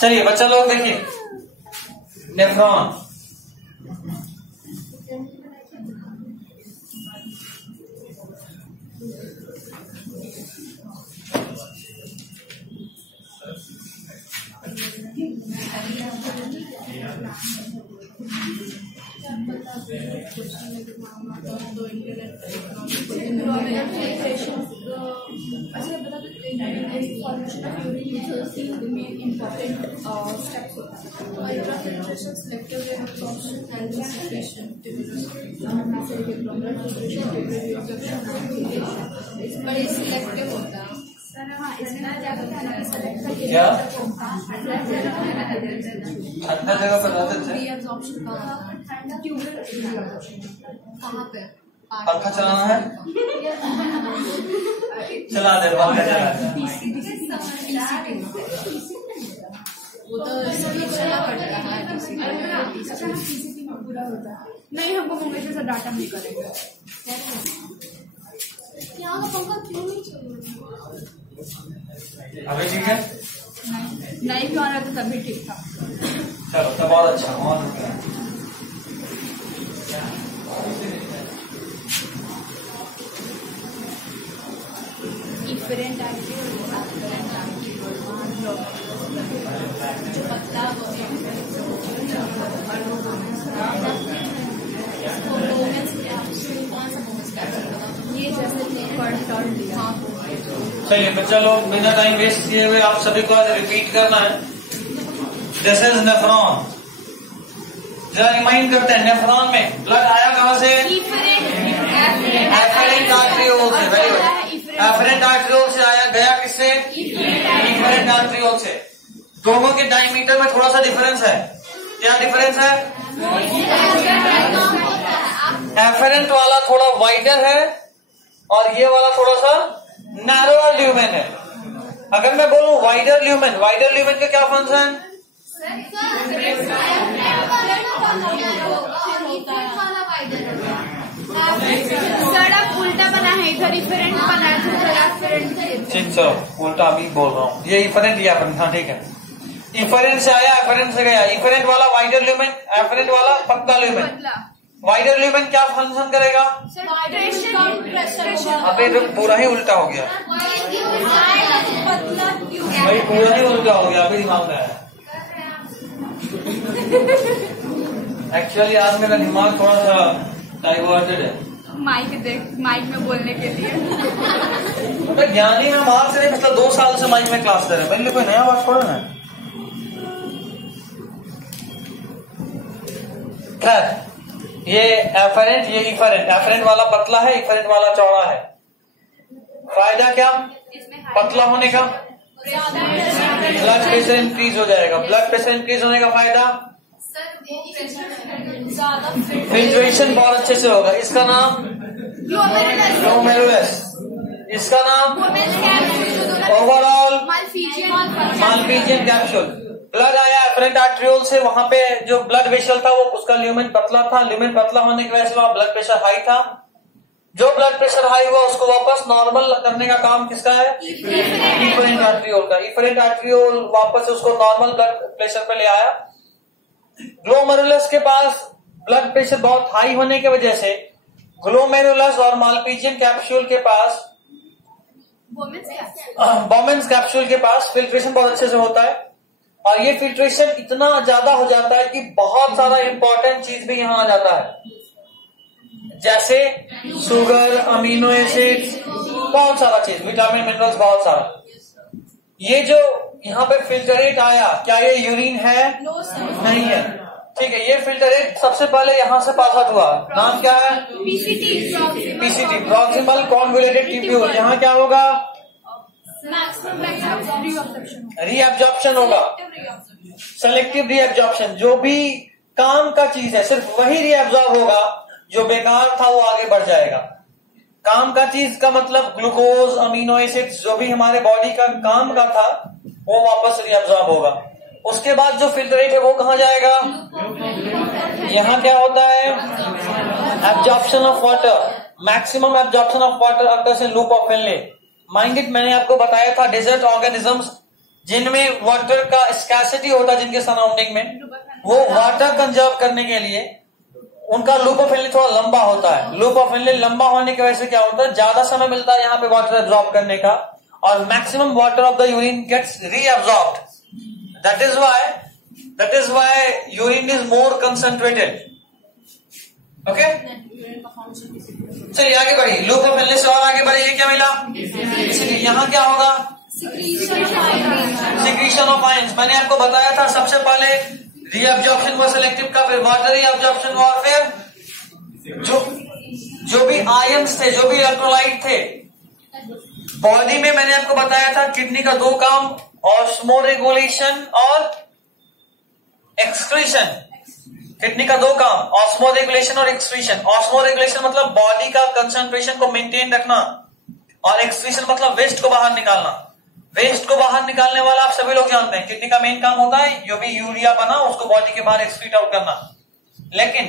चलिए बच्चा लोग देखिए, नेफ्रॉन अच्छा बता दो, formation of urine main important steps होता है। Ultrafiltration, selective absorption and dissipation, बड़े सिलेक्टिव होता है। हाँ, इसमें क्या ठंडा जगह पर रहते थे। कहाँ पे पंखा चलाना है, चला दे, पंखा चला दे। वो तो चला पड़ता है। पूरा होता है नहीं, हमको मुंबई से डाटा नहीं करेगा। यहाँ का पंखा क्यों नहीं चल रहा? अभी ठीक है, नहीं भी आ रहा तो तभी ठीक था। चलो तब बहुत अच्छा। और डिफरेंट जो पतला ये जैसे चलिए बच्चा लोग, बिना टाइम वेस्ट किए हुए आप सभी को आज रिपीट करना है। This is nephron. जरा रिमाइंड करते हैं, नेफ्रॉन में ब्लड आया कहाँ से? एफरेंट आर्टरियोल से। Very good. एफरेंट आर्टरियोल से आया, गया किससे? इफरेंट आर्टरियोल से। दोनों के डायमीटर में थोड़ा सा डिफरेंस है। क्या डिफरेंस है? एफरेंट वाला थोड़ा वाइडर है और ये वाला थोड़ा सा नैरोअर ल्यूमेन है। अगर मैं बोलूं वाइडर ल्यूमेन का क्या फंक्शन? सड़क उल्टा बना है, इधर इफरेंट बना है, ठीक सर, उल्टा अभी बोल रहा हूँ। ये इफरेंट या हाँ ठीक है। इफरेंट से आया, इफरेंट से गया। इफरेंट वाला वाइडर ल्यूमेन, एफरेंट वाला पतला ल्यूमेन। वाइडर ल्यूमेन क्या फंक्शन करेगा? अबे तो पूरा ही उल्टा हो गया भाई, पूरा ही उल्टा हो गया। अभी दिमाग में आया। एक्चुअली आज मेरा दिमाग थोड़ा सा डाइवर्टेड है। माइक में बोलने के लिए। मैं ज्ञानी में मार्क्स से नहीं, पिछले 2 साल से माइक में क्लास कर रहे हैं। पहले कोई नया बात पढ़ो ना। खैर, ये एफरेंट, ये इफरेंट। एफरेंट वाला पतला है, इफरेंट वाला चौड़ा है। फायदा क्या पतला होने का? ब्लड प्रेशर इंक्रीज हो जाएगा। ब्लड प्रेशर इंक्रीज होने का फायदा फिल्ट्रेशन बहुत अच्छे से होगा। इसका नाम ग्लोमेरुलस। इसका नाम ओवरऑल मालपीजियन कैप्सूल। ब्लड आया एफरेंट आर्टरियोल से, वहां पे जो ब्लड वेसल था वो उसका ल्यूमेन पतला था। ल्यूमेन पतला होने की वजह से वहां ब्लड प्रेशर हाई था। जो ब्लड प्रेशर हाई हुआ उसको वापस नॉर्मल करने का काम किसका है? इफरेंट आर्टरियोल का। इफरेंट आर्टरियोल वापस उसको नॉर्मल ब्लड प्रेशर पे ले आया। ग्लोमेरुलस के पास ब्लड प्रेशर बहुत हाई होने की वजह से ग्लोमेरुलस और मालपीजियन कैप्सूल के पास, बोमेन्स कैप्सूल के पास फिल्ट्रेशन बहुत अच्छे से होता है। और ये फिल्ट्रेशन इतना ज्यादा हो जाता है कि बहुत सारा इंपॉर्टेंट चीज भी यहां आ जाता है, जैसे शुगर, अमीनो एसिड्स, बहुत सारा चीज, विटामिन, मिनरल्स, बहुत सारा। ये जो यहाँ पे फिल्टरेट आया, क्या ये यूरिन है? नहीं है। ठीक है, ये फिल्टरेट सबसे पहले यहाँ से पास आउट हुआ। नाम क्या है? PCT, proximal convoluted tubule. यहाँ क्या होगा? रीअब्जॉर्प्शन होगा, सेलेक्टिव रीअब्जॉर्प्शन। जो भी काम का चीज है सिर्फ वही रीअब्जॉर्ब होगा, जो बेकार था वो आगे बढ़ जाएगा। काम का चीज का मतलब ग्लूकोज, अमीनो एसिड्स, जो भी हमारे बॉडी का काम का था वो वापस रीअब्जॉर्ब होगा। उसके बाद जो फिल्टरेट है वो कहाँ जाएगा? यहाँ क्या होता है? Absorption of water. Maximum absorption of water occurs in loop of फिनले। Mind it, मैंने आपको बताया था डेजर्ट ऑर्गेनिजम्स जिनमें वाटर का स्कैसिटी होता है, जिनके सराउंडिंग में, वो वाटर कंजर्व करने के लिए उनका लूप ऑफ इनले थोड़ा लंबा होता है। लूप ऑफ इनले लंबा होने की वजह से क्या होता है, ज्यादा समय मिलता है यहाँ पे वाटर एब्जॉर्ब करने का, और maximum water of the urine gets reabsorbed. That is why urine is more concentrated. Okay, चलिए आगे बढ़िए। लूप ऑफ इनले से और आगे बढ़िए, क्या मिला? इसलिए यहाँ क्या होगा? Secretion of ions. मैंने आपको बताया था सबसे पहले रीअब्जॉर्प्शन हुआ सिलेक्टिव का, फिर वाटर रीअब्जॉर्प्शन हुआ, फिर जो भी आयंस थे, जो भी इलेक्ट्रोलाइट थे बॉडी में, मैंने आपको बताया था किडनी का दो काम, ऑस्मोरेगुलेशन और एक्सक्रीशन। किडनी का दो काम, ऑस्मोरेगुलेशन और एक्सक्रीशन। ऑस्मोरेगुलेशन मतलब बॉडी का कंसंट्रेशन को मेंटेन रखना, और एक्सक्रीशन मतलब वेस्ट को बाहर निकालना। वेस्ट को बाहर निकालने वाला आप सभी लोग जानते हैं, किडनी का मेन काम होता है जो भी यूरिया बना उसको बॉडी के बाहर एक्सक्रीट आउट करना। लेकिन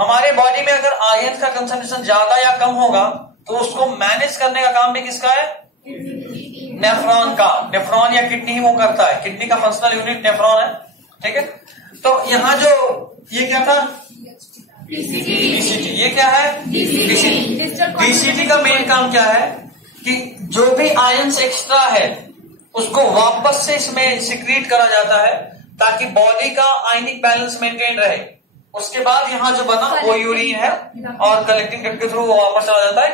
हमारे बॉडी में अगर आयरन का कंसंट्रेशन ज्यादा या कम होगा तो उसको मैनेज करने का काम भी किसका है? नेफ्रॉन का। नेफ्रॉन या किडनी ही वो करता है। किडनी का फंक्शनल यूनिट नेफ्रॉन है, ठीक है। तो यहाँ जो ये क्या था? डीसीटी। ये क्या है? डीसीटी। डीसीटी का मेन काम क्या है कि जो भी आयंस एक्स्ट्रा है उसको वापस से इसमें सिक्रीट करा जाता है ताकि बॉडी का आयनिक बैलेंस मेंटेन रहे। उसके बाद यहाँ जो बना वो यूरिन है, और कलेक्टिंग डक्ट के थ्रू वो वापस चला जाता है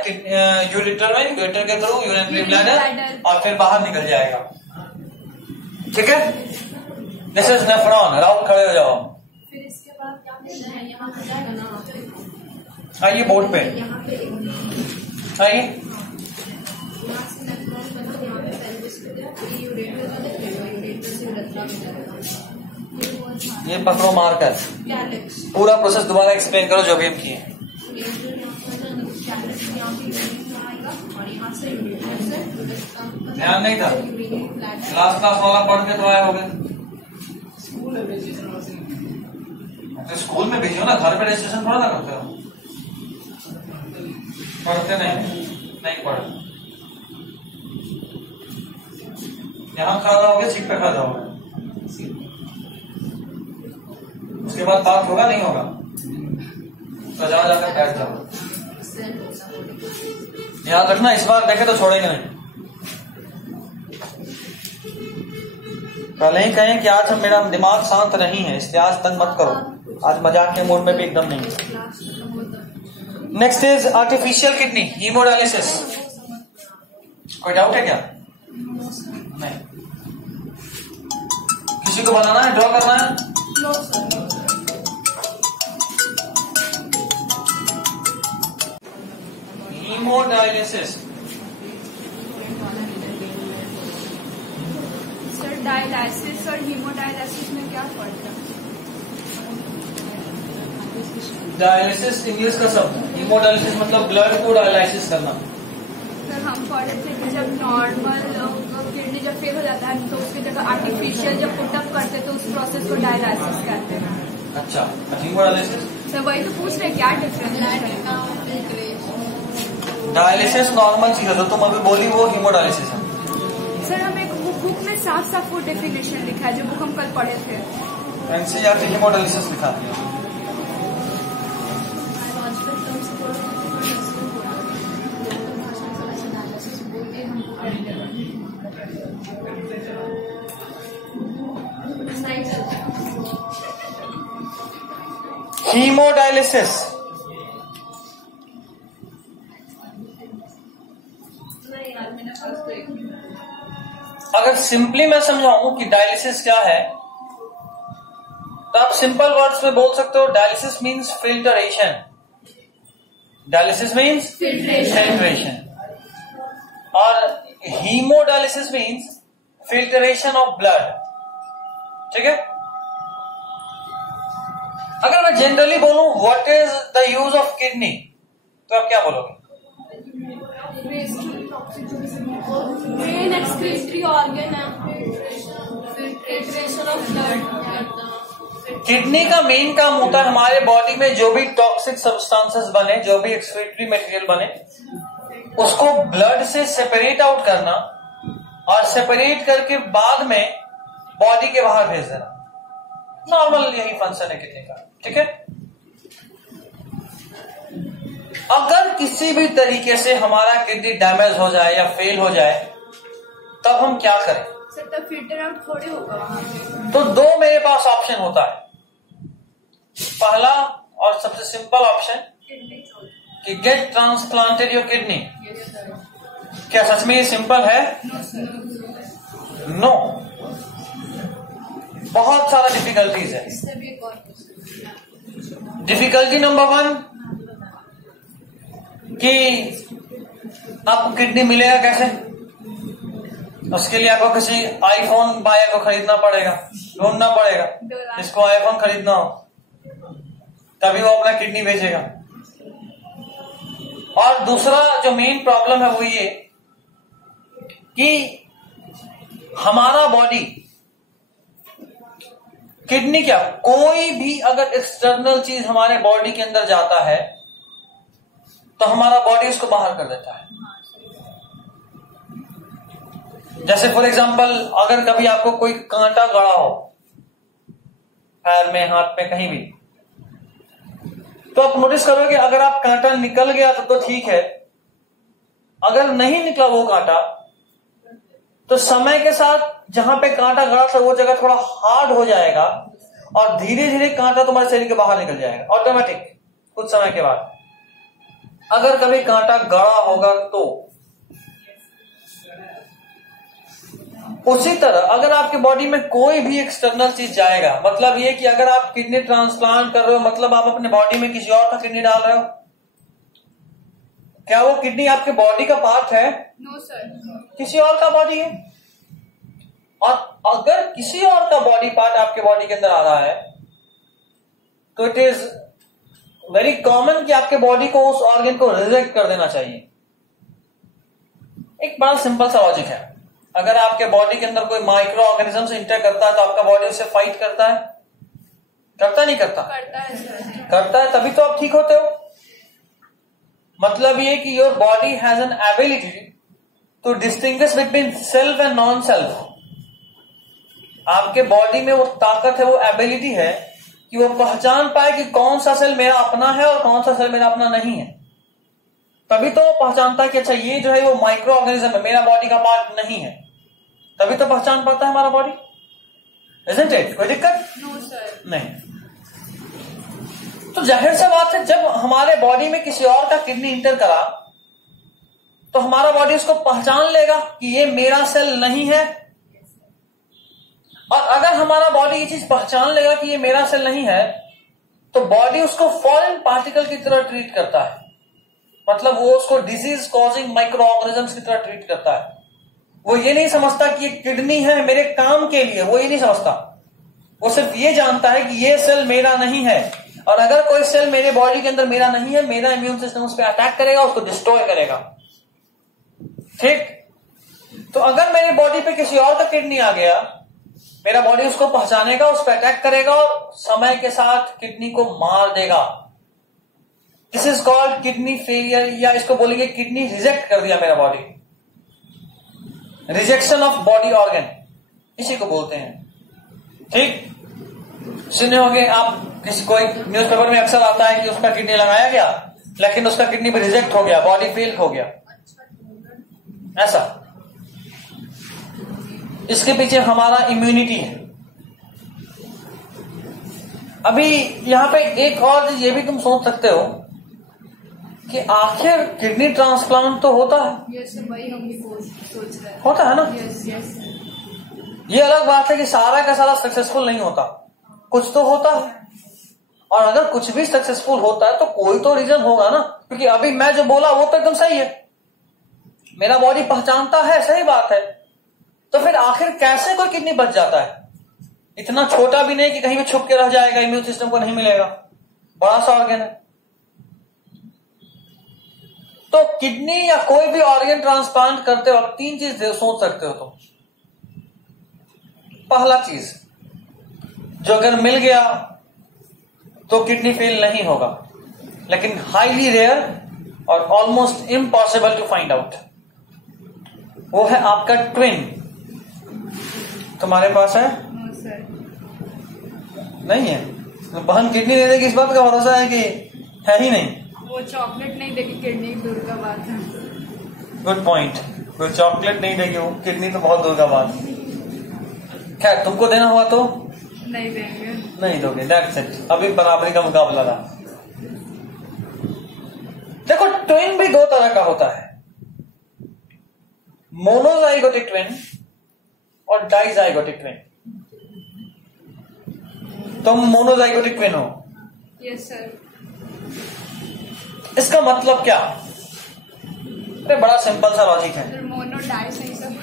यूरेटर में, यूरेटर के थ्रू यूरिनरी ब्लैडर, और फिर बाहर निकल जाएगा। ठीक है, दिस इज नेफ्रॉन। राउट खड़े हो जाओ। फिर इसके बाद क्या करना है? यहाँ पे जाएगा ना, आइए बोर्ड पे आइए। ये पकड़ो मार्कर, पूरा प्रोसेस दोबारा एक्सप्लेन करो जो भी हम किए। ध्यान नहीं था, क्लास वाला पढ़ के तो आए हो गए। स्कूल में भेजो ना, घर पे रजिस्ट्रेशन थोड़ा ना करते हो। पढ़ते नहीं पढ़। यहाँ खा जाओगे, सीट पे खा जाओगे, उसके बाद बात होगा नहीं होगा तो जाकर बैठ जाओ। याद रखना, इस बार देखे तो छोड़ेंगे नहीं। पहले ही कहें कि आज हम मेरा दिमाग शांत नहीं है, इसलिए आज तक मत करो। आज मजाक के मूड में भी एकदम नहीं। Next is artificial kidney haemodialysis. कोई डाउट है क्या? नहीं। किसी को बनाना है, ड्रॉ करना है? हीमोडायलिसिस। सर डायलिसिस और हीमोडायलिसिस में क्या फर्क है? डायलिसिस इंग्लिश का शब्द, हीमोडायलिसिस मतलब ब्लड को डायलिसिस करना। सर हम पढ़े थे कि जब नॉर्मल किडनी जब फेल हो जाता है तो उसकी जगह आर्टिफिशियल जब पुटअप करते तो उस प्रोसेस को डायलिसिस कहते हैं। अच्छा, हीमोडायलिसिस। सर वही तो पूछ रहे क्या डिफरेंस है? डायलिसिस नॉर्मल चीज है जो तुम अभी बोली, वो हीमोडायलिसिस है। सर हमें एक बुक में साफ साफ वो डेफिनेशन लिखा है, जो बुक हम कल पढ़े थे। एनसीईआरटी हीमोडायलिसिस लिखा है। हीमोडायलिसिस अगर सिंपली मैं समझाऊं कि डायलिसिस क्या है तो आप सिंपल वर्ड्स में बोल सकते हो, dialysis means filtration. Dialysis means filtration, और haemodialysis means filtration of blood. ठीक है, अगर मैं जनरली बोलूं what is the use of kidney तो आप क्या बोलोगे? मेन एक्सक्रीटरी ऑर्गन है, फिल्ट्रेशन ऑफ ब्लड। किडनी का मेन काम होता है हमारे बॉडी में जो भी टॉक्सिक सब्सटेंसेस बने, जो भी एक्सक्रीटरी मटेरियल बने, उसको ब्लड से सेपरेट आउट करना, और सेपरेट करके बाद में बॉडी के बाहर भेज देना। नॉर्मल यही फंक्शन है किडनी का, ठीक है। अगर किसी भी तरीके से हमारा किडनी डैमेज हो जाए या फेल हो जाए तब हम क्या करें? सर तब फिल्टर आउट थोड़ी होगा वहां पे। तो दो मेरे पास ऑप्शन होता है। पहला और सबसे सिंपल ऑप्शन कि गेट ट्रांसप्लांटेड योर किडनी। क्या सच में ये सिंपल है? नो, बहुत सारा डिफिकल्टीज है। डिफिकल्टी नंबर 1 कि आपको किडनी मिलेगा कैसे? उसके लिए आपको किसी आईफोन बायर को खरीदना पड़ेगा, ढूंढना पड़ेगा जिसको आईफोन खरीदना हो, तभी वो अपना किडनी बेचेगा। और दूसरा जो मेन प्रॉब्लम है वो ये कि हमारा बॉडी, किडनी क्या, कोई भी अगर एक्सटर्नल चीज हमारे बॉडी के अंदर जाता है तो हमारा बॉडी उसको बाहर कर देता है। जैसे फॉर एग्जांपल अगर कभी आपको कोई कांटा गड़ा हो पैर में, हाथ में, कहीं भी, तो आप नोटिस करोगे अगर आप कांटा निकल गया तो ठीक है, अगर नहीं निकला वो कांटा तो समय के साथ जहां पे कांटा गड़ा था वो जगह थोड़ा हार्ड हो जाएगा और धीरे धीरे कांटा तुम्हारे शरीर के बाहर निकल जाएगा ऑटोमेटिक कुछ समय के बाद। अगर कभी कांटा गड़ा होगा तो उसी तरह अगर आपकी बॉडी में कोई भी एक्सटर्नल चीज जाएगा, मतलब ये कि अगर आप किडनी ट्रांसप्लांट कर रहे हो मतलब आप अपने बॉडी में किसी और का किडनी डाल रहे हो। क्या वो किडनी आपके बॉडी का पार्ट है? नो सर, किसी और का बॉडी है। और अगर किसी और का बॉडी पार्ट आपके बॉडी के अंदर आ रहा है तो इट इज वेरी कॉमन कि आपके बॉडी को उस ऑर्गन को रिजेक्ट कर देना चाहिए। एक बड़ा सिंपल सा लॉजिक है। अगर आपके बॉडी के अंदर कोई माइक्रो ऑर्गेनिज्म से इंटर करता है तो आपका बॉडी उससे फाइट करता है, करता नहीं करता? करता है सर। करता है, तभी तो आप ठीक होते हो। मतलब ये कि your body has an ability to distinguish between self and non self. आपके बॉडी में वो ताकत है, वो एबिलिटी है कि वो पहचान पाए कि कौन सा सेल मेरा अपना है और कौन सा सेल मेरा अपना नहीं है। तभी तो वो पहचानता है कि अच्छा ये जो है वो माइक्रो ऑर्गेनिज्म है, मेरा बॉडी का पार्ट नहीं है। तभी तो पहचान पाता है हमारा बॉडी। Isn't it? कोई दिक्कत? No sir. नहीं। तो जाहिर सी बात है जब हमारे बॉडी में किसी और का किडनी इंटर करा तो हमारा बॉडी उसको पहचान लेगा कि ये मेरा सेल नहीं है। और अगर हमारा बॉडी ये चीज पहचान लेगा कि ये मेरा सेल नहीं है तो बॉडी उसको फॉरेन पार्टिकल की तरह ट्रीट करता है। मतलब वो उसको डिजीज कॉजिंग माइक्रो ऑर्गेनिजम्स की तरह ट्रीट करता है। वो ये नहीं समझता कि ये किडनी है मेरे काम के लिए, वो ये नहीं समझता। वो सिर्फ ये जानता है कि ये सेल मेरा नहीं है और अगर कोई सेल मेरे बॉडी के अंदर मेरा नहीं है, मेरा इम्यून सिस्टम उस पर अटैक करेगा, उसको डिस्ट्रॉय करेगा। ठीक? तो अगर मेरी बॉडी पे किसी और का किडनी आ गया, मेरा बॉडी उसको पहचानेगा, उस पर अटैक करेगा और समय के साथ किडनी को मार देगा। This is called kidney failure, या इसको बोलेंगे किडनी रिजेक्ट कर दिया मेरा body. Rejection of body organ इसी को बोलते हैं। ठीक? सुने होंगे आप, किसी कोई न्यूज़पेपर में अक्सर आता है कि उसका किडनी लगाया गया लेकिन उसका किडनी भी रिजेक्ट हो गया, बॉडी फेल हो गया। ऐसा इसके पीछे हमारा इम्यूनिटी है। अभी यहां पे एक और ये भी तुम सोच सकते हो कि आखिर किडनी ट्रांसप्लांट तो होता है। यस, वही हम भी सोच रहे हैं। होता है ना? Yes yes. ये अलग बात है कि सारा का सारा सक्सेसफुल नहीं होता, कुछ तो होता है। और अगर कुछ भी सक्सेसफुल होता है तो कोई तो रीजन होगा ना, क्योंकि अभी मैं जो बोला वो तो एकदम सही है, मेरा बॉडी पहचानता है, सही बात है। तो फिर आखिर कैसे कोई किडनी बच जाता है? इतना छोटा भी नहीं कि कहीं भी छुप के रह जाएगा, इम्यून सिस्टम को नहीं मिलेगा, बड़ा सा ऑर्गन है। तो किडनी या कोई भी ऑर्गन ट्रांसप्लांट करते वक्त तीन चीज सोच सकते हो तुम। पहला चीज, जो अगर मिल गया तो किडनी फेल नहीं होगा, लेकिन हाईली रेयर और almost impossible to find out, वो है आपका ट्विन। तुम्हारे पास है नहीं है, बहन किडनी दे देगी इस बात का भरोसा है कि है ही नहीं। वो चॉकलेट नहीं देगी, किडनी दूर का बात है। गुड पॉइंट, कोई चॉकलेट नहीं देगी वो, किडनी तो बहुत दूर का बात। खैर तुमको देना हुआ तो नहीं देंगे, नहीं दोगे, दैट्स इट। अभी बराबरी का मुकाबला था। देखो ट्विन भी दो तरह का होता है, मोनोजाइगोटिक ट्विन और डाइजाइगोटिक ट्विन। तुम मोनोजाइगोटिक ट्विन हो। Yes sir. इसका मतलब क्या? अरे बड़ा सिंपल सा लॉजिक है। सर मोनो डाई सही समझ।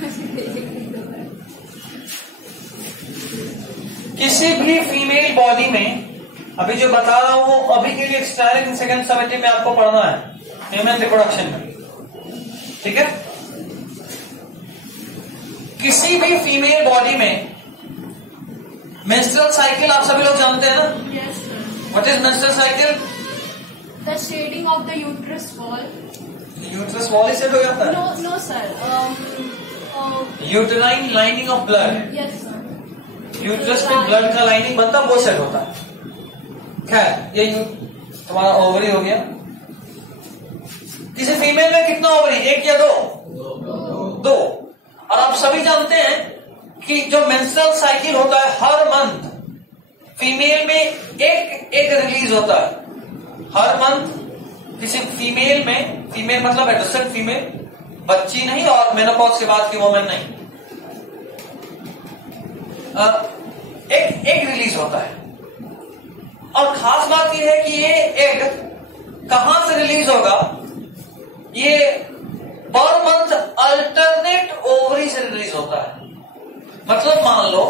किसी भी फीमेल बॉडी में, अभी जो बता रहा हूं वो अभी के लिए स्टार्टिंग सेकेंड सेमेस्टर में आपको पढ़ना है, ह्यूमन रिप्रोडक्शन में, ठीक है। किसी भी फीमेल बॉडी में मेंस्ट्रुअल साइकिल आप सभी लोग जानते हैं ना? Yes sir. What is menstrual cycle? The shedding of the uterus wall. Uterus wall ही सेट हो जाता है? No sir. Uterine lining of blood. Yes sir. Uterus पे ब्लड का लाइनिंग बनता है, वो सेट होता है। खैर ये तुम्हारा ओवरी हो गया। किसी फीमेल में कितना ओवरी, एक या दो? दो। और आप सभी जानते हैं कि जो मेंस्ट्रुअल साइकिल होता है हर मंथ फीमेल में एक रिलीज होता है। हर मंथ किसी फीमेल में, फीमेल मतलब एडोलेसेंट फीमेल, बच्ची नहीं और मेनोपॉज के बाद की वोमेन नहीं, एक रिलीज होता है। और खास बात यह है कि ये एग कहां से रिलीज होगा? ये पर मंथ अल्टरनेट ओवरी से रिलीज होता है। मतलब मान लो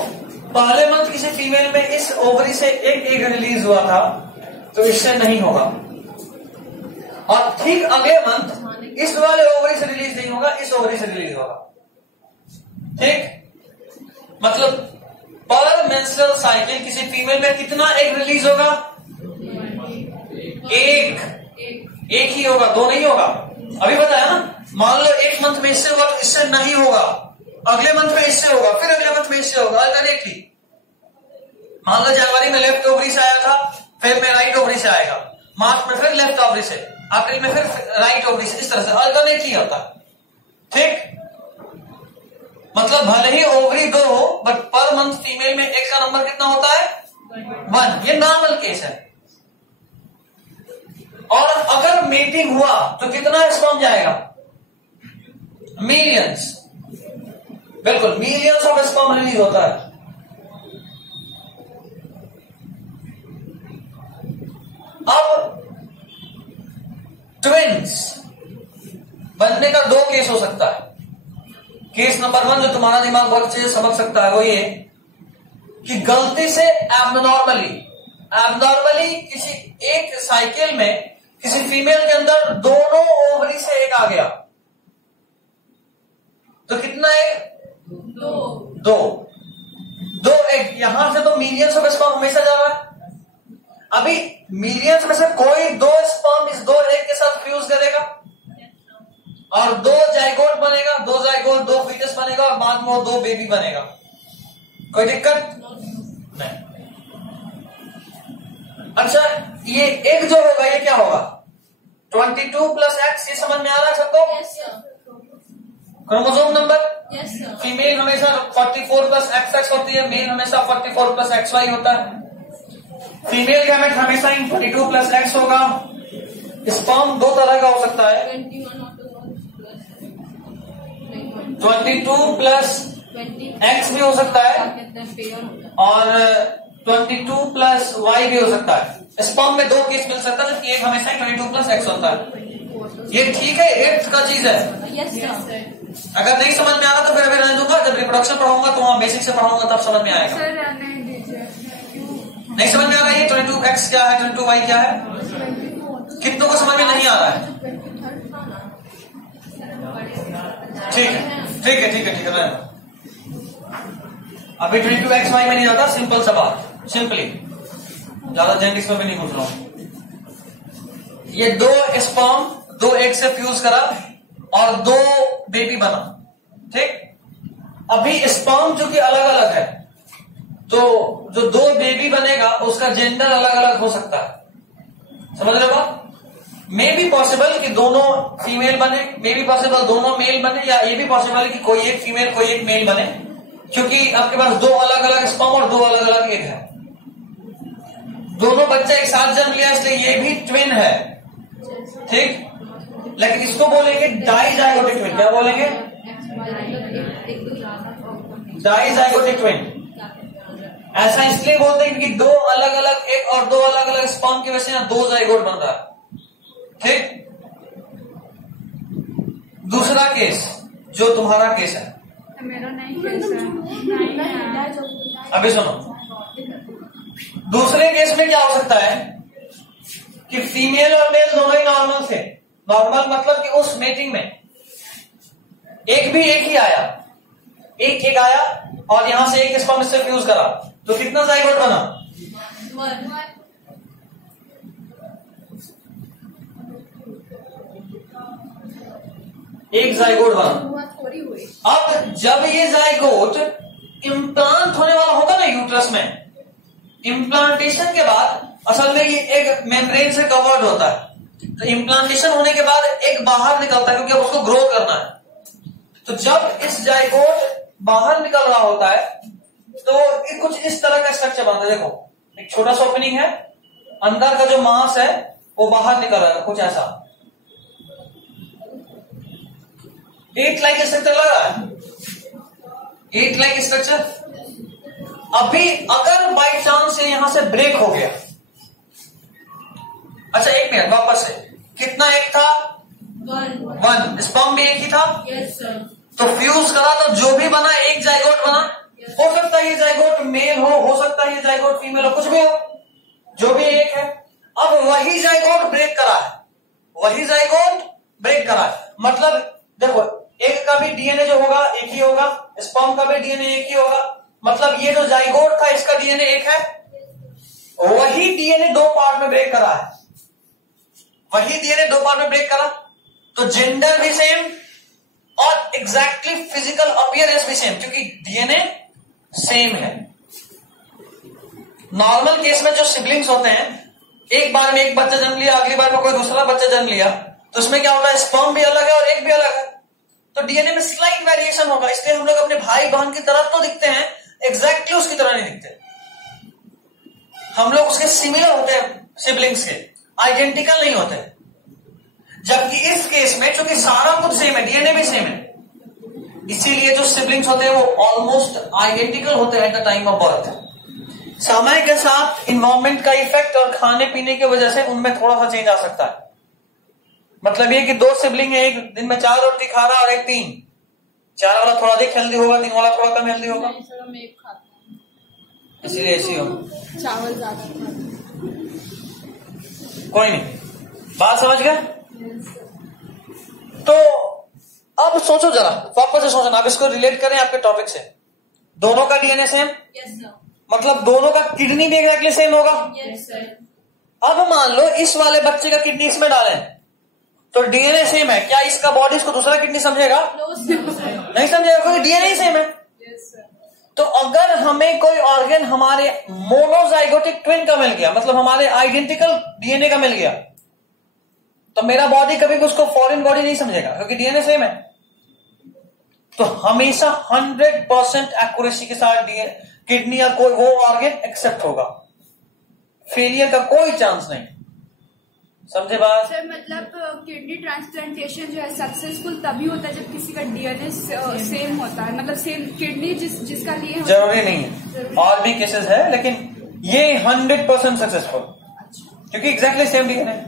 पहले मंथ किसी फीमेल में इस ओवरी से एक एग रिलीज हुआ था, तो इससे नहीं होगा। और ठीक अगले मंथ इस वाले ओवरी से रिलीज नहीं होगा, इस ओवरी से रिलीज होगा। ठीक, मतलब पर मेंस्ट्रुअल साइकिल किसी फीमेल में कितना एग रिलीज होगा? एक ही होगा, दो नहीं होगा। अभी बताया ना, मान लो एक मंथ में इससे होगा तो इससे नहीं होगा, अगले मंथ में इससे होगा, फिर अगले मंथ में इससे होगा, अल्टरनेटली। मान लो जनवरी में लेफ्ट ओवरी से आया था, फिर में राइट ओवरी से आएगा, मार्च में फिर लेफ्ट ओवरी से, अप्रैल में फिर राइट ओवरी से, इस तरह से अल्टरनेटली होता है। ठीक, मतलब भले ही ओवरी दो हो, बट पर मंथ फीमेल में एक का नंबर कितना होता है? 1। ये नॉर्मल केस है। और अगर मेटिंग हुआ तो कितना स्पर्म जाएगा? मिलियंस, बिल्कुल मिलियंस ऑफ स्पर्म रिलीज होता है। अब ट्विंस बनने का दो केस हो सकता है। केस नंबर 1 जो तुम्हारा दिमाग बहुत अच्छे से समझ सकता है वो ये कि गलती से एब्नॉर्मली किसी एक साइकिल में किसी फीमेल के अंदर दोनों ओवरी से एक आ गया, तो कितना एक? दो एक। यहां से तो मिलियंस ऑफ स्पर्म हमेशा जा रहा है। अभी मिलियंस में से कोई दो स्पर्म इस दो एग के साथ फ्यूज करेगा और दो जाइगोट बनेगा, दो फीटस बनेगा और बाद में वो दो बेबी बनेगा। कोई दिक्कत नहीं। अच्छा, ये एक जो होगा ये क्या होगा? 22 + X, ये समझ में आ रहा है सबको? Chromosome number. फीमेल हमेशा 44 + XX होती है, मेल हमेशा 44 + XY होता है। फीमेल गैमेट हमेशा 22 + X होगा। स्पर्म दो तरह का हो सकता है, 22 + X भी हो सकता है और 22 + Y भी हो सकता है। स्पर्म में दो केस मिल सकता है, जबकि एक हमेशा 22 + X होता है। ये ठीक है, 8th का चीज है। अगर नहीं समझ में आ रहा तो फिर अभी रहने दूंगा, जब रिप्रोडक्शन पढ़ाऊंगा तो वहां बेसिक से पढ़ाऊंगा तब समझ में आएगा। नहीं समझ में आ रहा है ये 22X क्या है, 22Y क्या है? कितनों को समझ में नहीं आ रहा है? ठीक है। अभी 22XY में नहीं जाता, सिंपल सा बात, सिंपली, ज्यादा जेनेटिक्स में भी नहीं पूछ रहा हूं। ये दो स्पर्म दो एग से फ्यूज करा और दो बेबी बना। ठीक, अभी स्पर्म चूंकि अलग अलग है तो जो दो बेबी बनेगा उसका जेंडर अलग अलग हो सकता है। समझ रहे बात? मे बी पॉसिबल कि दोनों फीमेल बने, मे बी पॉसिबल दोनों मेल बने, या ये भी पॉसिबल कि कोई एक फीमेल कोई एक मेल बने, क्योंकि आपके पास दो अलग अलग स्पर्म और दो अलग अलग एग है। दोनों बच्चे एक साथ जन्म लिया इसलिए ये भी ट्विन है, ठीक। लेकिन इसको बोलेंगे डाइजाइगोटिक ट्विन। क्या बोलेंगे? Dizygotic twin. ऐसा इसलिए बोलते हैं कि दो अलग अलग एग और दो अलग अलग स्पर्म की वजह से ना दो जाइगोट बन रहा है, ठीक। दूसरा केस जो तुम्हारा केस है, मेरा नहीं केस है। अभी सुनो। दूसरे केस में क्या हो सकता है कि फीमेल और मेल दोनों ही नॉर्मल थे। नॉर्मल मतलब कि उस मेटिंग में एक भी एक ही आया, एक एक आया और यहां से एक स्पर्म इससे फ्यूज करा, तो कितना जाइगोट बना? एक जाइगोट बना। अब जब ये जाइगोट इम्प्लांट होने वाला होगा ना यूट्रस में, इम्प्लांटेशन के बाद असल में ये एक मेम्ब्रेन से कवर्ड होता है, तो इम्प्लांटेशन होने के बाद एक बाहर निकलता है क्योंकि अब उसको ग्रो करना है। तो जब इस जाइगोट बाहर निकल रहा होता है तो कुछ इस तरह का स्ट्रक्चर बनता है। देखो एक छोटा सा ओपनिंग है, अंदर का जो मांस है वो बाहर निकल रहा है, कुछ ऐसा एट लाइक स्ट्रक्चर लग रहा है, एट लाइक स्ट्रक्चर। अभी अगर बाई चांस से यहां से ब्रेक हो गया, अच्छा एक मिनट वापस से, कितना एक था? वन। स्पर्म भी एक ही था, यस सर। तो फ्यूज करा तो जो भी बना एक जाइगोट बना। हो सकता है ये जाइगोट मेल हो सकता है ये जाइगोट फीमेल हो, कुछ भी हो, जो भी एक है। अब वही जाइगोट ब्रेक करा है, वही जाइगोट ब्रेक करा है, मतलब देखो एक का भी डीएनए जो होगा एक ही होगा, स्पर्म का भी डीएनए एक ही होगा, मतलब ये जो जाइगोट था इसका डीएनए एक है, वही डीएनए दो पार्ट में ब्रेक करा है, वही डीएनए दो पार्ट में ब्रेक करा, तो जेंडर भी सेम और एग्जैक्टली फिजिकल अपीयरेंस भी सेम, क्योंकि डीएनए सेम है। नॉर्मल केस में जो सिबलिंग्स होते हैं, एक बार में एक बच्चा जन्म लिया, अगली बार में कोई दूसरा बच्चा जन्म लिया, तो इसमें क्या होगा, स्पर्म भी अलग है और एक भी अलग है, तो डीएनए में स्लाइट वेरिएशन होगा। इसलिए हम लोग अपने भाई बहन की तरह तो दिखते हैं, एग्जैक्टली उसकी तरह नहीं दिखते। हम लोग उसके सिमिलर होते हैं, सिबलिंग्स के आइडेंटिकल नहीं होते। जबकि इस केस में चूंकि सारा कुछ सेम है, डीएनए भी सेम है, इसीलिए जो सिबलिंग्स होते हैं वो ऑलमोस्ट आइडेंटिकल होते हैं at the time of birth. समय के साथ इन्वायरमेंट का इफेक्ट और खाने पीने की वजह से उनमें थोड़ा सा चेंज आ सकता है। मतलब ये कि दो सिबलिंग है, एक दिन में 4 रोटी खा रहा और एक 3, 4 वाला थोड़ा अधिक हेल्दी होगा, 3 वाला थोड़ा कम हेल्दी होगा, इसीलिए ऐसी हो, चावल ज्यादा। कोई नहीं, बात समझ गया? तो अब सोचो जरा, वापस से सोचना, अब इसको रिलेट करें आपके टॉपिक से। दोनों का डीएनए सेम, यस सर। मतलब दोनों का किडनी भी एग्जैक्टली सेम होगा। Yes sir. अब मान लो इस वाले बच्चे का किडनी इसमें डालें, तो डीएनए सेम है, क्या इसका बॉडी इसको दूसरा किडनी समझेगा? नहीं समझेगा, क्योंकि डीएनए ही सेम है। तो अगर हमें कोई ऑर्गन हमारे मोनोजाइगोटिक ट्विन का मिल गया, मतलब हमारे आइडेंटिकल डीएनए का मिल गया, तो मेरा बॉडी कभी भी उसको फॉरेन बॉडी नहीं समझेगा, क्योंकि डीएनए सेम है। तो हमेशा 100% एक्यूरेसी के साथ किडनी या कोई वो ऑर्गन एक्सेप्ट होगा, फेलियर का कोई चांस नहीं। समझे बात? सर मतलब किडनी ट्रांसप्लांटेशन जो है सक्सेसफुल तभी होता है जब किसी का डीएनए सेम होता है, मतलब सेम किडनी जिसका लिए जरूरी नहीं है, और भी केसेस है, लेकिन ये 100% सक्सेसफुल, क्योंकि एग्जैक्टली सेम डीएनए।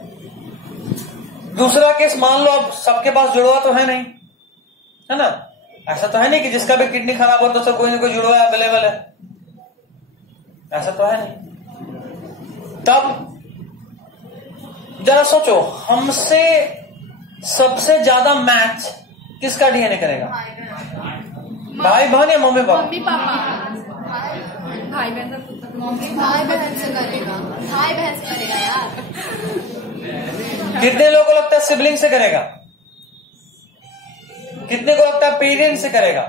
दूसरा केस मान लो अब सबके पास जुड़वा तो है नहीं, है ना, ऐसा तो है नहीं कि जिसका भी किडनी खराब हो तो सब कोई ना कोई जुड़वा अवेलेबल है, ऐसा तो है नहीं। तब जरा सोचो, हमसे सबसे ज्यादा मैच किसका डीएनए करेगा? भाई बहन या मम्मी पापा? Mummy papa. भाई बहन से करेगा, भाई बहन से करेगा यार। कितने लोगों को लगता है सिबलिंग से करेगा? कितने को लगता है पेरेंट्स से करेगा?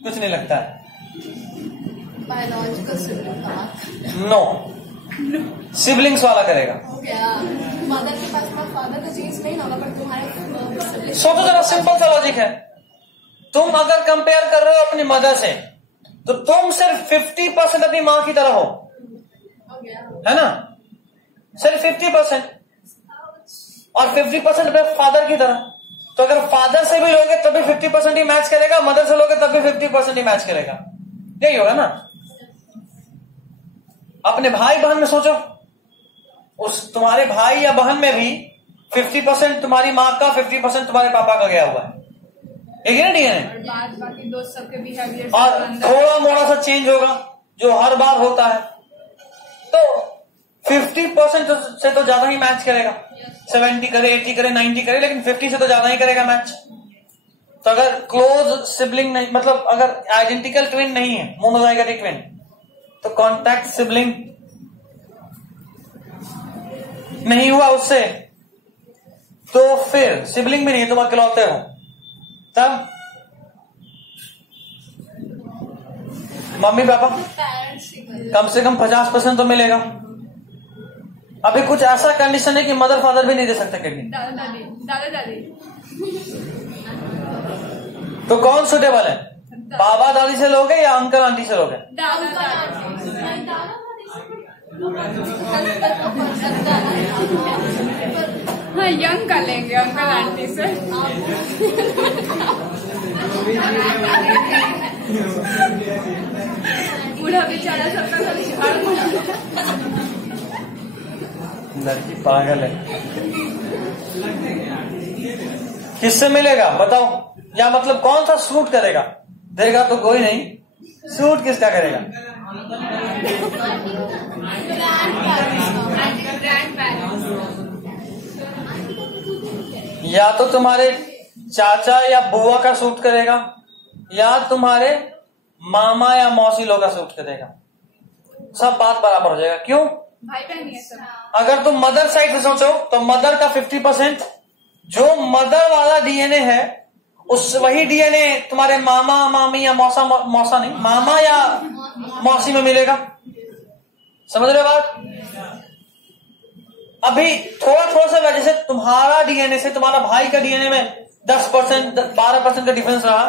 कुछ नहीं लगता है। बायोलॉजिकल सिबलिंग का बात। नो, सिबलिंग्स वाला करेगा। मदर के पास फादर का जीन्स नहीं होगा, पर तुम्हारे सोचो जरा, सिंपल सा लॉजिक है। तुम अगर कंपेयर कर रहे हो अपनी मदर से, तो तुम सिर्फ 50% अपनी माँ की तरह हो, है ना? सिर्फ 50%, और 50% अपने फादर की तरह। तो अगर फादर से भी लोगे तभी 50% ही मैच करेगा, मदर से लोगे तभी 50% ही मैच करेगा। यही होगा ना? अपने भाई बहन में सोचो, उस तुम्हारे भाई या बहन में भी 50% तुम्हारी माँ का, 50% तुम्हारे पापा का गया हुआ है। एक ना डीएनए, बाकी दोस्त सबके बिहेवियर और थोड़ा मोड़ा सा चेंज होगा जो हर बार होता है। तो 50% से तो ज्यादा ही मैच करेगा। 70 करे, 80 करे, 90 करे, लेकिन 50 से तो ज्यादा ही करेगा मैच। तो अगर क्लोज सिबलिंग नहीं, मतलब अगर आइडेंटिकल ट्विन नहीं है, मोनोजाइगोटिक ट्विन, तो कॉन्टैक्ट सिबलिंग नहीं हुआ उससे, तो फिर सिबलिंग भी नहीं, तुम अकेलौते हो। तब मम्मी पापा कम से कम 50% तो मिलेगा। अभी कुछ ऐसा कंडीशन है कि मदर फादर भी नहीं दे सकते किडनी, दादा दादी। तो कौन सुटेबल है? बाबा दादी से लोगे या अंकल आंटी से लोगे? हाँ, यंग का लेंगे अंकल आंटी से। बूढ़ा बेचारा सबका लड़की पागल है। किससे मिलेगा बताओ? या मतलब कौन सा सूट करेगा? देगा तो कोई नहीं, सूट किसका करेगा? या तो तुम्हारे चाचा या बुआ का सूट करेगा, या तुम्हारे मामा या मौसी लोग का सूट करेगा। सब बात बराबर हो जाएगा। क्यों? भाई बहन है सब। अगर तुम मदर साइड से सोचो तो मदर का 50%, जो मदर वाला डीएनए है उस वही डीएनए तुम्हारे मामा मामी या मौसा नहीं, मामा या मौसी में मिलेगा। समझ रहे बात? अभी थोड़ा सा वजह से तुम्हारा डीएनए से तुम्हारा भाई का डीएनए में 10% 12% का डिफरेंस रहा,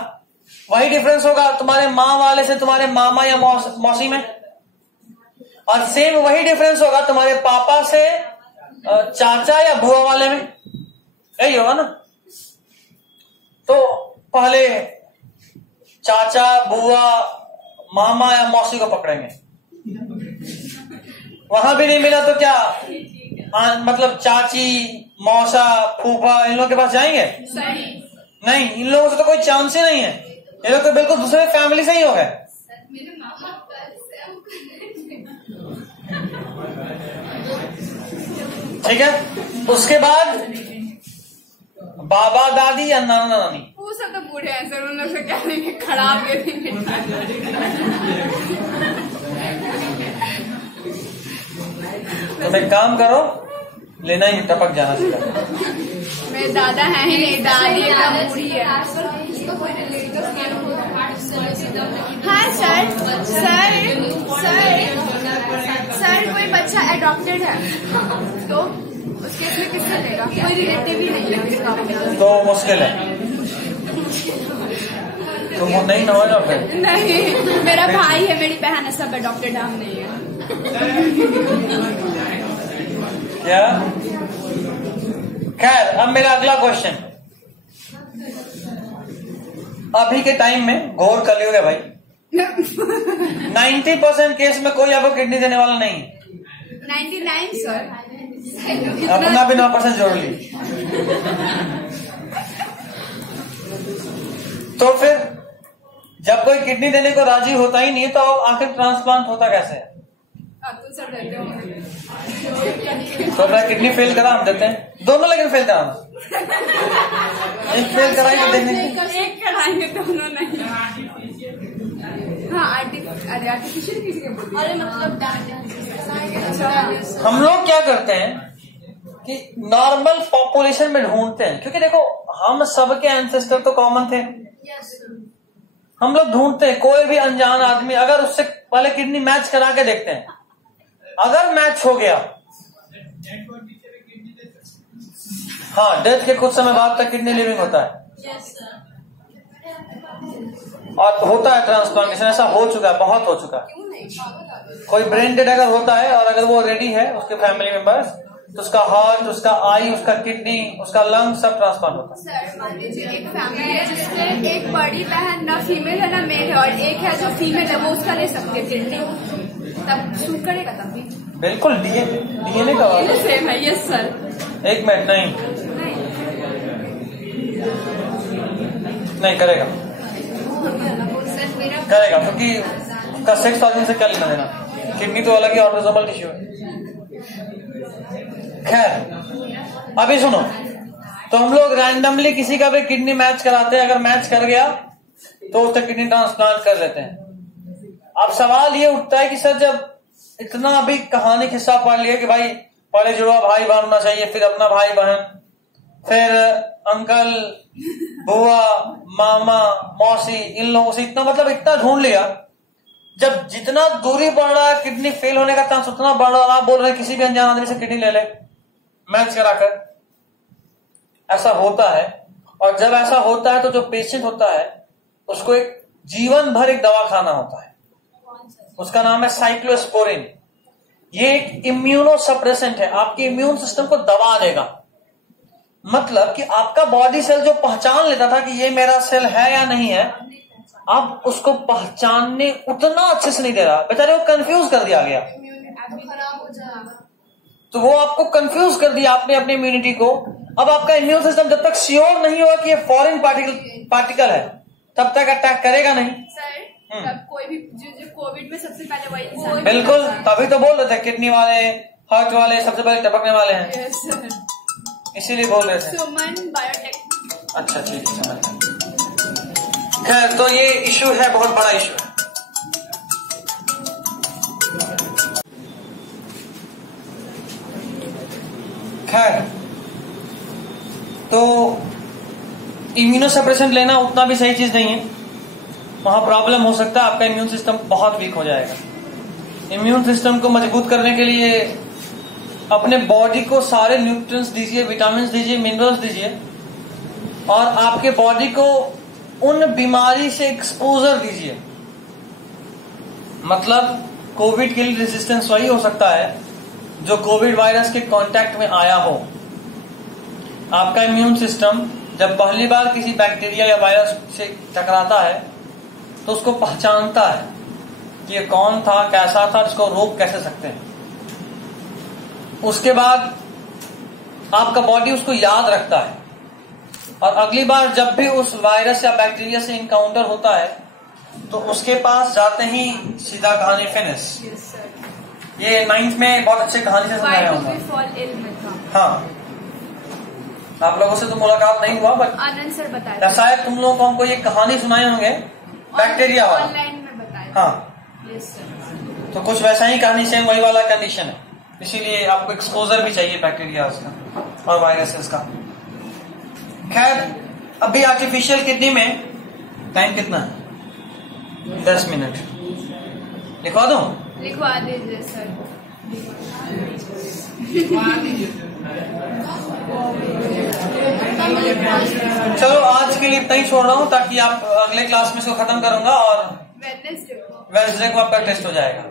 वही डिफरेंस होगा तुम्हारे माँ वाले से तुम्हारे मामा या मौसी में, और सेम वही डिफरेंस होगा तुम्हारे पापा से चाचा या बुआ वाले में। यही होगा ना? तो पहले चाचा बुआ मामा या मौसी को पकड़ेंगे, वहां भी नहीं मिला तो क्या मतलब चाची मौसा फूफा इन लोगों के पास जाएंगे? सही नहीं, इन लोगों से तो कोई चांस ही नहीं है। ये लोग तो बिल्कुल दूसरे फैमिली से ही हो गए। ठीक है, उसके बाद बाबा दादी या नाना नानी। वो सब तो बूढ़े हैं सर, उन लोग से क्या लेंगे? खराब के देंगे। तो एक काम करो, लेना ही टपक जाना चाहिए। मेरे दादा है ही नहीं, दादी एकदम बूढ़ी है। हाँ सर, कोई बच्चा अडॉप्टेड है तो उसके इसमें किससे लेगा? कोई रिलेटिव ही नहीं है उसका, तो मुश्किल है। तुम वो नहीं ना हो फिर? नहीं, मेरा भाई है, मेरी बहन है, सब अडॉप्टेड है, हम नहीं है। क्या? खैर, अब मेरा अगला क्वेश्चन। अभी के टाइम में घोर कलयुग है भाई। 90% केस में कोई आपको किडनी देने वाला नहीं। 99 सर, अपना भी 9% जोड़ ली। तो फिर जब कोई किडनी देने को राजी होता ही नहीं, तो आखिर ट्रांसप्लांट होता कैसे है? अब्दुल सर देते होंगे। तो अपना किडनी फेल करा, हम देते हैं दोनों, लेकिन फेल करा एक फेल कराएंगे देने, एक कराएंगे दोनों नहीं। हाँ, आर्टिफिशियल किसी के बोल, अरे मतलब हम लोग क्या करते हैं कि नॉर्मल पॉपुलेशन में ढूंढते हैं, क्योंकि देखो हम सबके एंसेस्टर तो कॉमन थे। हम लोग ढूंढते हैं कोई भी अनजान आदमी, अगर उससे पहले किडनी मैच करा के देखते हैं। अगर मैच हो गया, हाँ, डेथ के कुछ समय बाद तक किडनी लिविंग होता है और होता है ट्रांसप्लांटेशन। ऐसा हो चुका है, बहुत हो चुका है। कोई ब्रेन डेड अगर होता है और अगर वो रेडी है, उसके फैमिली मेंबर्स, तो उसका हार्ट, उसका आई, उसका किडनी, उसका लंग सब ट्रांसप्लांट होता है। सर मान लीजिए एक फैमिली है जिसमें एक बड़ी बहन ना फीमेल है ना मेल है, और एक है जो फीमेल है, वो उसका ले सकते हैं किडनी, तब शूट करेगा तब भी? बिल्कुल, डीएनए का बात सेम है। Yes sir. एक मिनट, नहीं करेगा, क्योंकि उसका सेक्स ऑर्गन से क्या लेना देना। किडनी तो अलग ही ऑटोसोमल टिश्यू है। खैर, अभी सुनो, तो हम लोग रैंडमली किसी का भी किडनी मैच कराते हैं। अगर मैच कर गया तो उसका किडनी ट्रांसप्लांट कर लेते हैं। अब सवाल ये उठता है कि सर, जब इतना अभी कहानी किस्सा पढ़ लिया कि भाई पहले जुड़वा भाई बहन होना चाहिए, फिर अपना भाई बहन, फिर अंकल, बुआ, मामा, मौसी, इन लोगों से इतना इतना ढूंढ लिया। जब जितना दूरी बढ़ रहा है किडनी फेल होने का चांस उतना बढ़ रहा है। आप बोल रहे हैं किसी भी अनजान आदमी से किडनी ले ले मैच कराकर। ऐसा होता है, और जब ऐसा होता है तो जो पेशेंट होता है उसको एक जीवन भर एक दवा खाना होता है। उसका नाम है साइक्लोस्पोरिन। ये एक इम्यूनो सप्रेसेंट है, आपके इम्यून सिस्टम को दबा देगा। मतलब कि आपका बॉडी सेल जो पहचान लेता था कि ये मेरा सेल है या नहीं है, अब उसको पहचानने उतना अच्छे से नहीं दे रहा। बेचारे को कंफ्यूज कर दिया गया। तो वो आपको कंफ्यूज कर दिया आपने अपनी इम्यूनिटी को। अब आपका इम्यून सिस्टम जब तक श्योर नहीं होगा कि ये फॉरेन पार्टिकल है, तब तक अटैक करेगा नहीं। तब कोई भी जो कोविड में सबसे पहले वही इंसान, बिल्कुल, तभी तो बोल रहे थे किडनी वाले, हार्ट वाले सबसे पहले टपकने वाले हैं। इसीलिए बोल रहे थे। सुमन बायोटेक। अच्छा, ठीक है, समझ। खैर, तो ये इशू है, बहुत बड़ा इशू है। खैर, तो इम्यूनोसप्रेशन लेना उतना भी सही चीज नहीं है। वहां प्रॉब्लम हो सकता है, आपका इम्यून सिस्टम बहुत वीक हो जाएगा। इम्यून सिस्टम को मजबूत करने के लिए अपने बॉडी को सारे न्यूट्रिएंट्स दीजिए, विटामिन दीजिए, मिनरल्स दीजिए, और आपके बॉडी को उन बीमारी से एक्सपोजर दीजिए। मतलब कोविड के लिए रेजिस्टेंस वही हो सकता है जो कोविड वायरस के कांटेक्ट में आया हो। आपका इम्यून सिस्टम जब पहली बार किसी बैक्टीरिया या वायरस से टकराता है तो उसको पहचानता है कि ये कौन था, कैसा था, इसको रोक कैसे सकते हैं। उसके बाद आपका बॉडी उसको याद रखता है, और अगली बार जब भी उस वायरस या बैक्टीरिया से इनकाउंटर होता है तो उसके पास जाते ही सीधा कहानी फिनिश। ये 9th में बहुत अच्छे कहानी से समझाया होगा। हाँ, आप लोगों से तो मुलाकात नहीं हुआ, बट आनंद सर बताया, शायद तुम लोगों को हमको ये कहानी सुनाए होंगे बैक्टीरिया वाला। ऑनलाइन में बताया। हाँ, यस सर। तो कुछ वैसा ही कहानी, सेम वही वाला कंडीशन है। इसीलिए आपको एक्सपोजर भी चाहिए बैक्टीरिया का और वायरसेस का। खैर, अभी आर्टिफिशियल किडनी में टाइम कितना है? 10 मिनट। लिखवा दूं? लिखवा दीजिए सर। चलो, आज के लिए इतना ही छोड़ रहा हूँ, ताकि आप अगले क्लास में इसको खत्म करूंगा और वेडनेसडे को आपका टेस्ट हो जाएगा।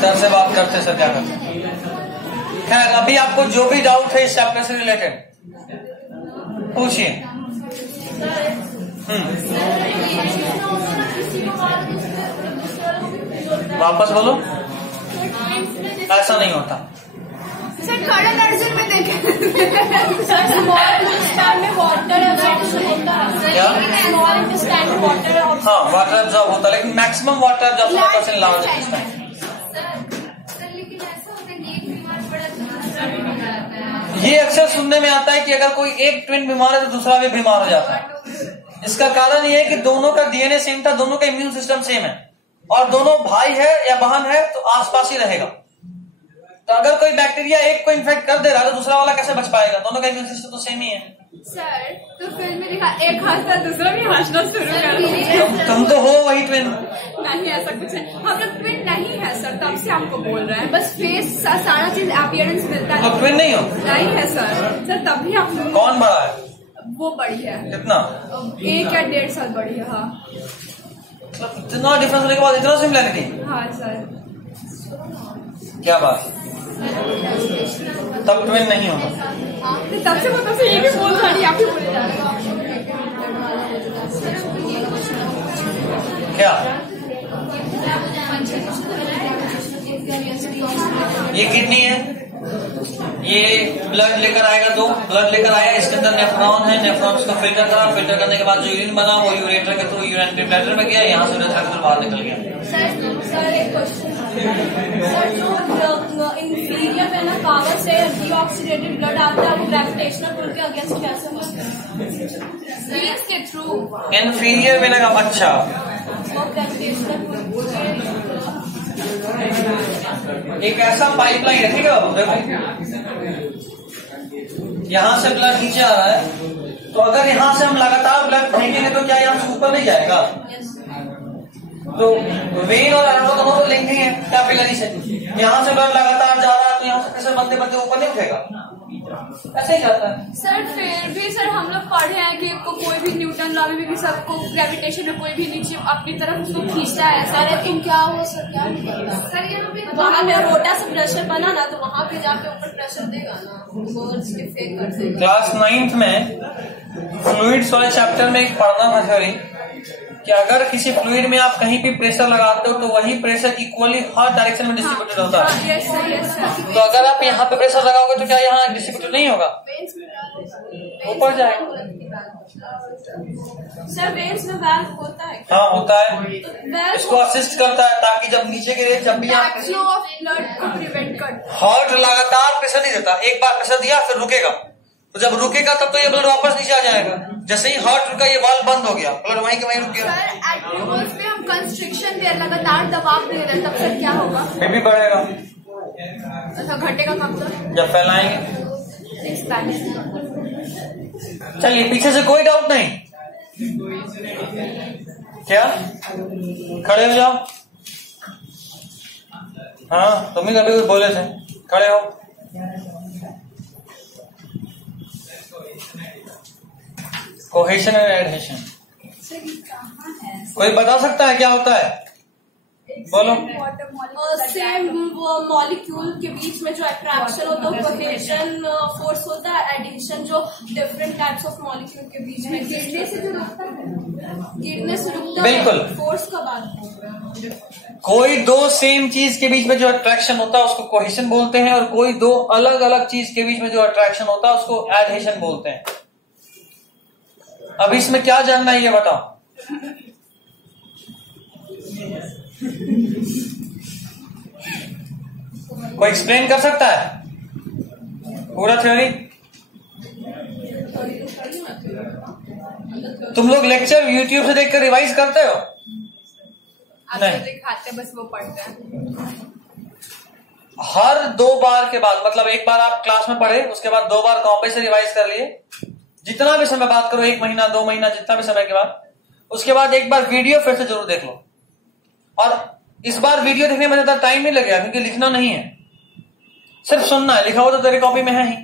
सर से बात करते, सर क्या करते। खैर, अभी आपको जो भी डाउट है इस चैप्टर से रिलेटेड पूछिए। वापस बोलो। ऐसा नहीं होता सर। कर्नल अर्जुन में देखें सर, स्मॉल इंटेस्टाइन में वाटर एब्जॉर्प्शन होता है। क्या? स्मॉल इंटेस्टाइन में वाटर, हाँ, वाटर एब्जॉर्ब होता है, लेकिन maximum water absorption large intestine. लेकिन ऐसा होता है एक बीमार पड़ा तो दूसरा भी बीमार आता है। ये अक्सर सुनने में आता है कि अगर कोई एक ट्विन बीमार है तो दूसरा भी बीमार हो जाता है। इसका कारण ये है कि दोनों का डीएनए सेम था, दोनों का इम्यून सिस्टम सेम है, और दोनों भाई है या बहन है तो आसपास ही रहेगा। तो अगर कोई बैक्टीरिया एक को इन्फेक्ट कर दे रहा है तो दूसरा वाला कैसे बच पाएगा? दोनों का इम्यून सिस्टम तो सेम ही है। सर तो फिल्म में दिखा एक हंसता दूसरा भी हंसना शुरू कर तुम तो हो वही ट्विन। नहीं ऐसा कुछ नहीं, हम लोग ट्विन नहीं है सर, तब से आपको बोल रहे हैं, बस फेस सारा चीज अपीयरेंस मिलता है। तो ट्विन नहीं हो? नहीं है सर तभी आप लोग। कौन बड़ा है? वो बड़ी है। कितना? 1 या 1.5 साल बड़ी है। हाँ इतना डिफरेंस होने के बाद इतना सिमिलैरिटी? हाँ सर। क्या बात, तब ट्विन नहीं होगा। तब से मतलब से ये भी बोल रही, आप ही बोले जा रहे हैं क्या? ये किडनी है, ये ब्लड लेकर आएगा, तो ब्लड लेकर आया, इसके अंदर नेफ्रॉन है, नेफ्रॉन उसको फिल्टर करा, फिल्टर करने के बाद जो यूरिन बना वो यूरेटर के थ्रू यूरिनरी ब्लैडर में गया, यहाँ से यूरेथ्रा के थ्रू बाहर निकल गया। सर एक क्वेश्चन सर, जो इंफीरियर में ना कागज से डीऑक्सीडेटेड ब्लड आता है वो ग्रेविटेशनल पुल के अगेंस्ट कैसे वेन्स के थ्रू? इंफीरियर वेना का अच्छा, वो ग्रेविटेशनल पुल एक ऐसा पाइपलाइन है, ठीक है, देखो यहाँ से ब्लड नीचे आ रहा है, तो अगर यहाँ से हम लगातार ब्लड फेंकेंगे तो क्या यहाँ से ऊपर नहीं जाएगा? तो वेन और आर्टरी दोनों तो लिंक नहीं है कैपिलरी से, यहाँ से ब्लड लगातार जा रहा है तो यहाँ से प्रेशर बनते बनते ऊपर नहीं उठेगा, ऐसे ही जाता है। सर फिर भी सर हम लोग पढ़े हैं कि कोई भी न्यूटन लॉ में भी सबको ग्रेविटेशन में कोई भी नीचे अपनी तरफ उसको खींचता है सर, लेकिन क्या हो सर क्या सर ये वहाँ पे रोटा से प्रेशर बना ना, तो वहाँ पे जाके ऊपर प्रेशर देगा ना, वो इफेक्ट कर देगा। क्लास 9th में फ्लूइड्स वाले चैप्टर में एक पढ़ना था थ्योरी कि अगर किसी फ्लूइड में आप कहीं भी प्रेशर लगाते हो तो वही प्रेशर इक्वली हर डायरेक्शन में डिस्ट्रीब्यूटेड होता है। तो अगर आप यहाँ पे प्रेशर लगाओगे तो क्या यहाँ डिस्ट्रीब्यूटेड नहीं होगा, ऊपर जाएगा? सर वेन्स में वैल्व होता है? हाँ होता है, इसको असिस्ट करता है ताकि जब नीचे गिरे जब भी आप फ्लो ऑफ ब्लड को प्रिवेंट करता है। हार्ट लगातार प्रेशर नहीं देता, एक बार प्रेशर दिया फिर रुकेगा, तो जब रुकेगा तब तो ये ब्लड वापस नीचे आ जाएगा। जैसे ही हार्ट रुका ये वाल्व बंद हो गया, ब्लड वहीं के वहीं रुक गया। सर एट्रियोल्स में हम कंस्ट्रिक्शन दे लगातार दबाव दे रहे हैं, तब फिर क्या होगा? फिर भी बढ़ेगा। अच्छा घटेगा कब तक? जब फैलाएंगे। चलिए पीछे से कोई डाउट नहीं, क्या खड़े हो जाओ। हाँ तुम ही कभी कुछ बोले थे, खड़े हो। कोहेशन और एडहेशन कोई बता सकता है क्या होता है? बोलो। सेम मॉलिक्यूल के बीच में जो अट्रैक्शन होता है कोहेशन फोर्स होता है, एडिशन जो डिफरेंट टाइप्स ऑफ मॉलिक्यूल के बीच में गिरने से जो रुकता है, गिरने से रुकता है, बिल्कुल फोर्स का बात। कोई दो सेम चीज के बीच में जो अट्रैक्शन होता है उसको कोहेशन बोलते हैं, और कोई दो अलग अलग चीज के बीच में जो अट्रैक्शन होता है उसको एडहेशन बोलते हैं। अब इसमें क्या जानना है ये बताओ। कोई एक्सप्लेन कर सकता है पूरा थ्योरी? तुम लोग लेक्चर यूट्यूब से देखकर रिवाइज करते हो? नहीं, दिखाते बस वो पढ़ते हैं। हर 2 बार के बाद, मतलब एक बार आप क्लास में पढ़े उसके बाद 2 बार कॉपी से रिवाइज कर लिए, जितना भी समय बात करो, 1 महीना 2 महीना जितना भी समय के बाद, उसके बाद एक बार वीडियो फिर से जरूर देख लो। और इस बार वीडियो देखने में ज्यादा टाइम नहीं लगेगा क्योंकि लिखना नहीं है, सिर्फ सुनना है, लिखा हुआ तो तेरी कॉपी में है ही।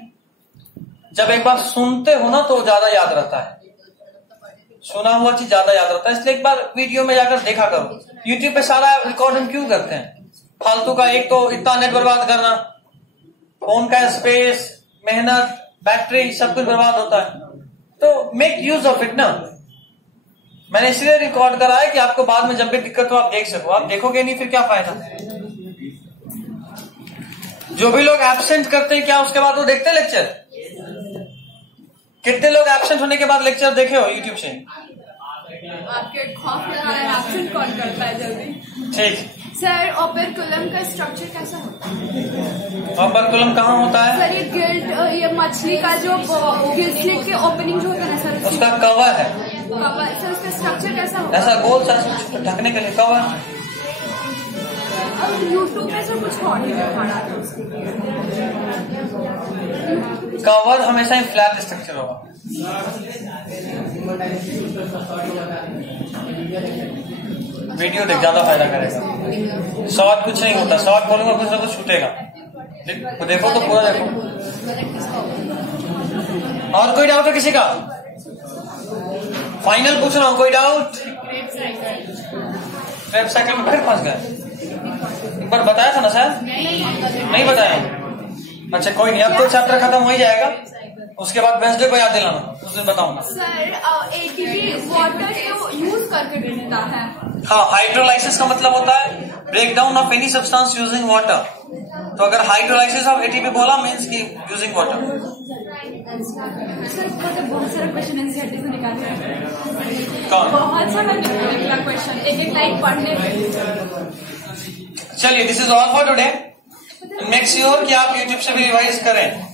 जब एक बार सुनते हो ना तो ज्यादा याद रहता है, सुना हुआ चीज ज्यादा याद रहता है, इसलिए एक बार वीडियो में जाकर देखा करो। यूट्यूब पे सारा रिकॉर्ड हम क्यों करते हैं फालतू का? एक तो इतना नेट बर्बाद करना, फोन का स्पेस, मेहनत, बैटरी, सब कुछ बर्बाद होता है, तो मेक यूज ऑफ इट ना। मैंने इसलिए रिकॉर्ड करा है कि आपको बाद में जब भी दिक्कत हो आप देख सको। आप देखोगे नहीं फिर क्या फायदा? जो भी लोग एब्सेंट करते हैं क्या उसके बाद वो देखते लेक्चर? कितने लोग एब्सेंट होने के बाद लेक्चर देखे हो यूट्यूब से? आपके खौफ एब्सेंट कौन करता है जल्दी? ठीक। सर ओपेरकुलम का स्ट्रक्चर कैसा होता है? ओपेरकुलम कहाँ होता है? सर ये गिल्ड, ये मछली का जो गिल्ड स्लिट के ओपनिंग जो होता है सर, उसका कवर है। कवर सर, उसका स्ट्रक्चर कैसा होता है? ऐसा गोल सा ढकने के लिए कवर। अब यूट्यूब में से कुछ और ही दिखाना है, कवर हमेशा ही फ्लैट स्ट्रक्चर होगा। वीडियो देख, ज्यादा फायदा करेगा। शॉर्ट कुछ नहीं होता, शॉर्ट बोलूंगा कुछ ना कुछ छूटेगा। देखो तो पूरा देखो। और कोई डाउट है किसी का? फाइनल पूछ रहा हूँ, कोई डाउट? क्रेब साइकिल में फिर फंस गए। एक बार बताया था ना सर? नहीं बताया। अच्छा कोई नहीं, अब तो चैप्टर खत्म हो ही जाएगा। उसके बाद वेंसडे को याद दिलाना, उस दिन बताऊंगा। सर एटीपी वाटर को यूज करके बनता है। हाँ, हाइड्रोलाइसिस का मतलब होता है break down of any substance using water. तो अगर हाइड्रोलाइसिस ऑफ एटीपी बोला मीन्स की यूजिंग वाटर। सर बहुत सारा क्वेश्चन एनसीईआरटी से निकाले हैं। कौन? बहुत सारा निकला क्वेश्चन, एक एक लाइन पढ़ने। चलिए, this is all for today. Make sure कि आप यूट्यूब से भी रिवाइज करें।